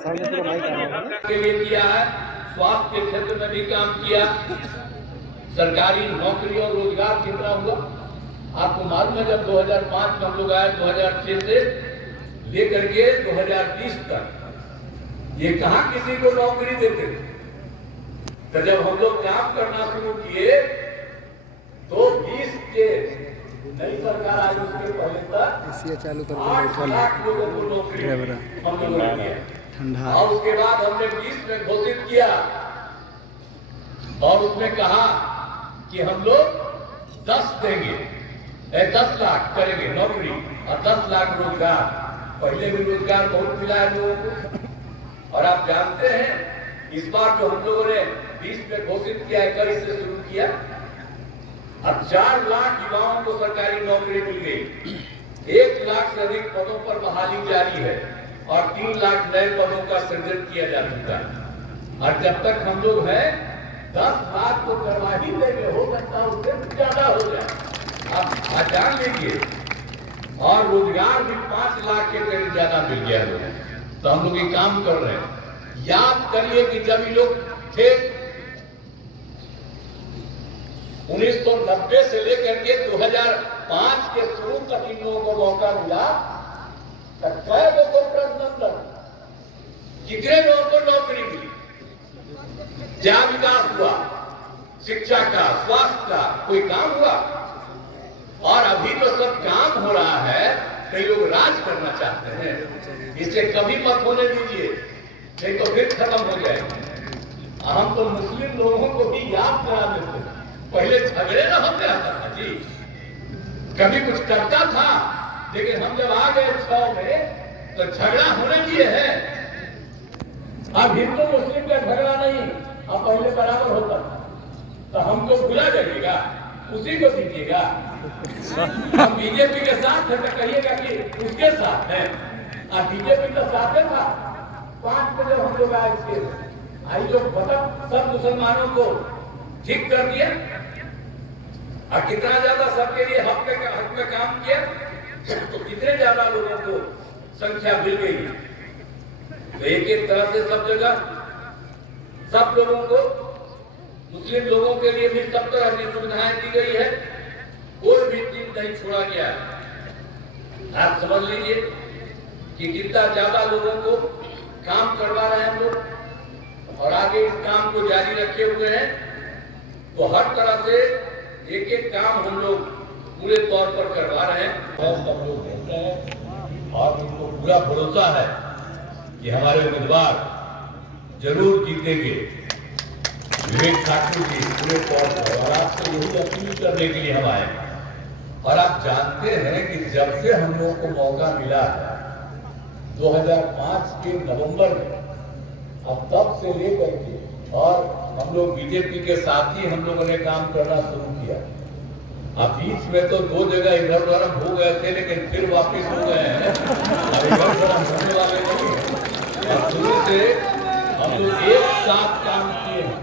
के लिए किया है, स्वास्थ्य के क्षेत्र में भी काम किया, सरकारी नौकरी और रोजगार कितना हुआ आपको मालूम है। जब 2005 में हम लोग आए, 2006 से लेकर के 2020 तक ये कहां किसी को नौकरी देते थे। तो जब हम लोग काम करना शुरू किए तो 20 के नई सरकार आई, उसके पहले तक 8 लाख लोगों को नौकरी हम लोगों ने दिया। और उसके बाद हमने 20 में घोषित किया और उसमें कहा कि हम लोग 10 देंगे, 10 लाख करेंगे नौकरी और 10 लाख रोजगार। पहले भी रोजगार बहुत मिला है लोगों को। और आप जानते हैं इस बार जो हम लोगों ने 20 में घोषित किया, 21 से शुरू किया, अब 4 लाख युवाओं को सरकारी नौकरी मिल गई। 1 लाख से अधिक पदों पर बहाली जारी है और 3 लाख नए पदों का सृजन किया जा चुका है। और जब तक हम लोग हैं 10 लाख को करवा ही देंगे, हो सकता है उससे ज्यादा हो जाए, आप जान लीजिए। और रोजगार भी 5 लाख के करीब ज्यादा मिल गया लोगों। तो हम लोग ये काम कर रहे हैं। याद करिए कि जब ये लोग थे 1990 से लेकर के 2005 के शुरू तक इन लोगों को मौका मिला, कै लोगों को प्रश्न, कितने लोगों को नौकरी मिली, क्या विकास हुआ, शिक्षा का, स्वास्थ्य का, कोई काम हुआ। और अभी तो सब काम हो रहा है, कई लोग राज करना चाहते हैं। इसे कभी मत होने दीजिए, नहीं तो फिर खत्म हो जाएगा। हम तो मुस्लिम लोगों को भी याद करा देते हैं, पहले झगड़े न होते रहता था जी, कभी कुछ करता था, लेकिन हम जब आ गए 6 में तो झगड़ा होने दिए है। अब हिंदू मुस्लिम का झगड़ा नहीं, अब पहले बराबर होता था। तो हमको बुला जाइएगा, उसी को दीजिएगा। हम बीजेपी के साथ है तो कहिएगा कि उसके साथ है। अब बीजेपी का साथ है था 5 बजे हम लोग आए, इसके आई लोग मतलब सब मुसलमानों को ठीक कर दिया और कितना ज्यादा सबके लिए हक में काम किया, तो कितने ज्यादा लोगों को संख्या मिल गई। तो एक तरह से सब जगह सब लोगों को, मुस्लिम लोगों के लिए भी सब तरह की सुविधाएं दी गई है, कोई भी चीज नहीं छोड़ा गया। आप समझ लीजिए कि कितना ज्यादा लोगों को काम करवा रहे हैं हम लोग, और आगे इस काम को जारी रखे हुए हैं। तो हर तरह से एक काम हम लोग पूरे तौर पर करवा रहे हैं। सब लोग कहते हैं और उनको पूरा भरोसा है कि हमारे उम्मीदवार जरूर जीतेंगे, विवेक ठाकुर जी पूरे तौर पर। और आपसे यही अपील करने के लिए हम आए। और आप जानते हैं कि जब से हम लोगों को मौका मिला है 2005 के नवंबर में, अब तब से लेकर के, और हम लोग बीजेपी के साथ ही हम लोगों ने काम करना शुरू किया। अब बीच में तो 2 जगह इधर उधर हो गए थे, लेकिन फिर वापस हो गए हैं। अब इधर उधर होने वाले नहीं है। और शुरू से हम लोग एक साथ काम किए हैं।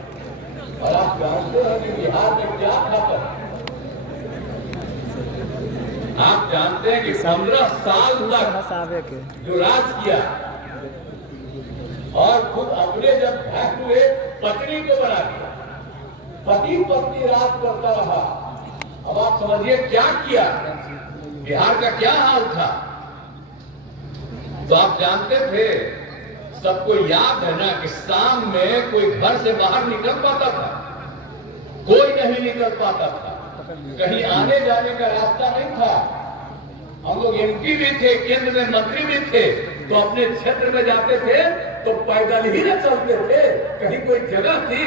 और आप जानते हैं कि बिहार में क्या था, आप जानते हैं कि 15 साल तक जो राज किया और खुद अपने जब भैंस हुए पत्नी को बना दिया, पति पत्नी राज करता रहा। अब आप समझिए क्या किया, बिहार का क्या हाल था। तो आप जानते थे, सबको याद है ना कि शाम में कोई घर से बाहर निकल पाता था, कोई नहीं निकल पाता था, कहीं आने जाने का रास्ता नहीं था। हम लोग एमपी भी थे, केंद्र में मंत्री भी थे, तो अपने क्षेत्र में जाते थे तो पैदल ही न चलते थे, कहीं कोई जगह थी।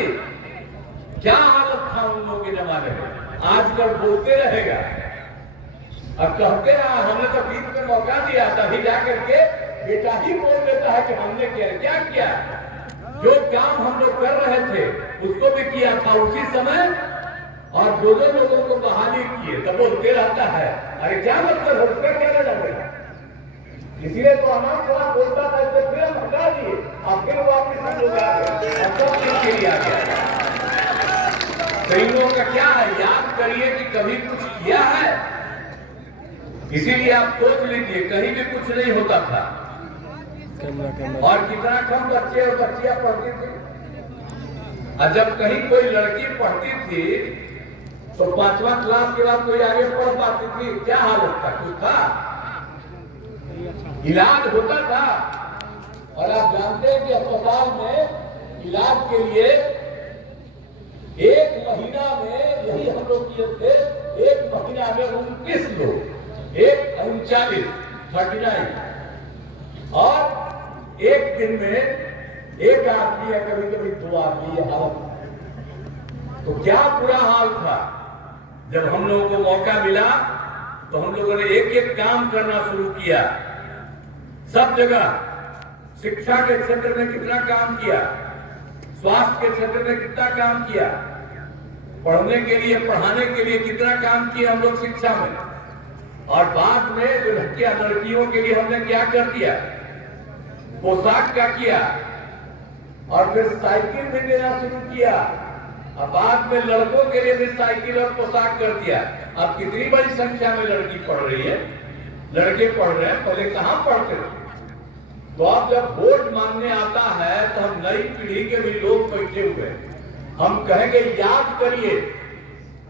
क्या हालत था उन लोगों के जमाने में। आजकल बोलते रहेगा, अब कहते हैं हमने तो बीच में मौका दिया, तभी जाकर के बेटा ही बोल देता है कि हमने क्या किया। जो काम हम लोग कर रहे थे उसको भी किया था उसी समय, और जो लोगों को बहाली किए तब बोलते रहता है अरे क्या मतलब है, उसका क्या लगेगा। इसलिए तो हमारा थोड़ा बोलता था, इससे फिर हम हटा दिए, अब फिर वापिस हम लोग आ गए, सब के लिए आ गया। कई लोगों का क्या है, याद करिए कि कभी कुछ किया है, इसीलिए आप सोच लीजिए कहीं भी कुछ नहीं होता था। और कितना कम बच्चे और बच्चियां पढ़ती थी। और जब कहीं कोई लड़की पढ़ती थी तो 5वां क्लास के बाद कोई आगे पढ़ पाती थी? क्या हालत था? कुछ था? इलाज होता था। और आप जानते हैं कि अस्पताल में इलाज के लिए 1 महीना में, यही हम लोग किए थे, 1 महीना में 29 लोग, 39 और 1 दिन में 1 आदमी या कभी कभी 2 आदमी, ये हालत। तो क्या बुरा हाल था। जब हम लोगों को मौका मिला तो हम लोगों ने एक एक काम करना शुरू किया। सब जगह शिक्षा के क्षेत्र में कितना काम किया, स्वास्थ्य के क्षेत्र में कितना काम किया, पढ़ने के लिए पढ़ाने के लिए कितना काम किया हम लोग शिक्षा में। और बाद में जो लड़कियों के लिए हमने क्या कर दिया, पोशाक का किया, और फिर साइकिल भी देना शुरू किया। और बाद में लड़कों के लिए भी साइकिल और पोशाक कर दिया। अब कितनी बड़ी संख्या में लड़की पढ़ रही है, लड़के पढ़ रहे हैं। पहले कहां पढ़ते थे? तो अब जब वोट मांगने आता है तो हम नई पीढ़ी के भी लोग बैठे हुए, हम कहेंगे याद करिए,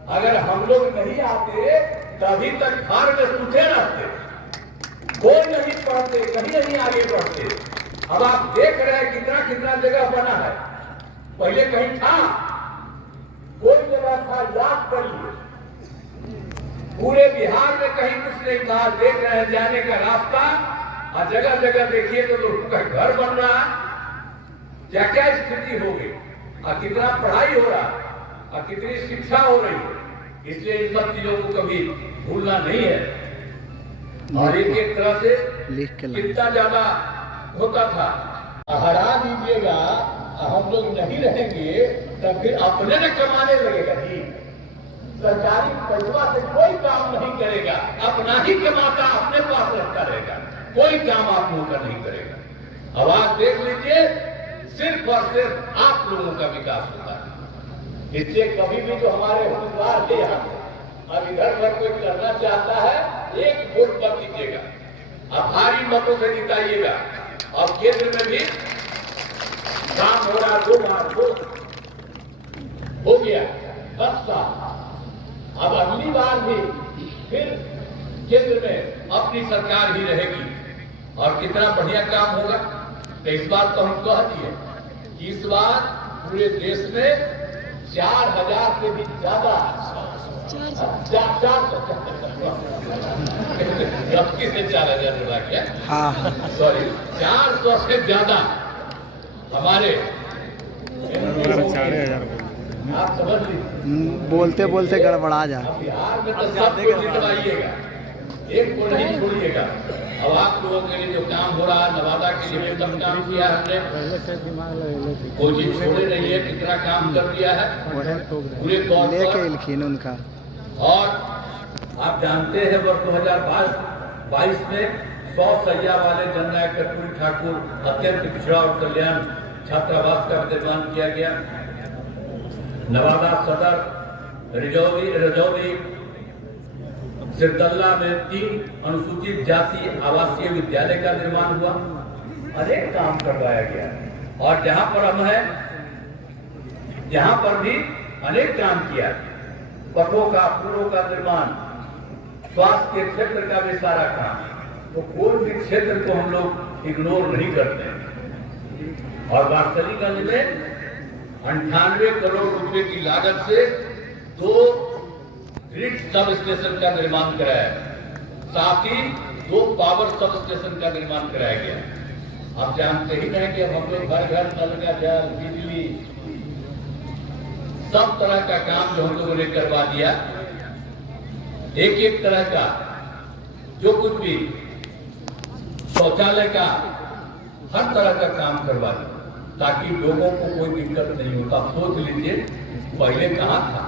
अगर हम लोग नहीं आते तभी तक घर में सूखे रहते, कोई नहीं पढ़ते, कहीं नहीं आगे बढ़ते। अब आप देख रहे हैं कितना कितना जगह बना है। पहले कहीं था? कोई जगह था? याद करिए, पूरे बिहार में कहीं कुछ नहीं था। देख रहे हैं जाने का रास्ता, और जगह जगह देखिए तो लोगों का घर बन रहा है। क्या क्या स्थिति हो गई, और कितना पढ़ाई हो रहा, और कितनी शिक्षा हो रही है। इसलिए इन सब चीजों को कभी भूलना नहीं है। और एक तरह से कितना ज्यादा होता था। हरा दीजिएगा, हम लोग नहीं रहेंगे तो फिर अपने न कमाने लगेगा जी। सरकारी पैसा से कोई काम नहीं करेगा, अपना ही कमाता अपने पास रखता रहेगा, कोई काम आप लोगों का नहीं करेगा। अब आप देख लीजिए, सिर्फ और सिर्फ आप लोगों का विकास होता है। इसलिए कभी भी जो हमारे उम्मीदवार है यहाँ, अब इधर पर कोई करना चाहता है, 1 वोट पर दीजिएगा, अब भारी मतों से जिताइएगा। और केंद्र में भी काम हो रहा, 2 मार्च हो गया 10 साल। अब अगली बार भी फिर केंद्र में अपनी सरकार ही रहेगी, और कितना बढ़िया काम होगा। तो इस बार तो हम कह दिए कि इस बार पूरे देश में 4000 से भी ज्यादा, 400 से 4000 बोला क्या? सॉरी, 400 से ज्यादा हमारे, आप समझ लीजिए, बोलते बोलते गड़बड़ा जा। बिहार में तो सबको जितवाइएगा, एक को नहीं छोड़िएगा। अब आप लोगों के लिए जो काम हो रहा है, नवादा के लिए सब काम किया हमने, कोई चीज छोड़े नहीं है, कितना काम कर दिया है पूरे तौर उनका। और आप जानते हैं वर्ष 2022 में 100 सैया वाले जननायक कर्पूरी ठाकुर अत्यंत पिछड़ा और कल्याण छात्रावास का निर्माण किया गया। नवादा सदर, रजौरी, सिरदल्ला में 3 अनुसूचित जाति आवासीय विद्यालय का निर्माण हुआ। अनेक काम करवाया गया, और जहां पर हम हैं, यहां पर भी अनेक काम किया। पथों का, पुलों का निर्माण, स्वास्थ्य के क्षेत्र का भी सारा काम। तो कोई भी क्षेत्र को हम लोग इग्नोर नहीं करते हैं। और वारसलीगंज में 98 करोड़ रुपए की लागत से 2 ग्रिड सब स्टेशन का निर्माण कराया, साथ ही 2 पावर सब स्टेशन का निर्माण कराया गया। आप जानते ही नहीं कि अब हम लोग घर घर नल का जल, बिजली, सब तरह का काम जो हम लोगों ने करवा दिया। एक एक तरह का जो कुछ भी, शौचालय का, हर तरह का काम करवा दिया, ताकि लोगों को कोई दिक्कत नहीं होता। सोच लीजिए पहले कहां था,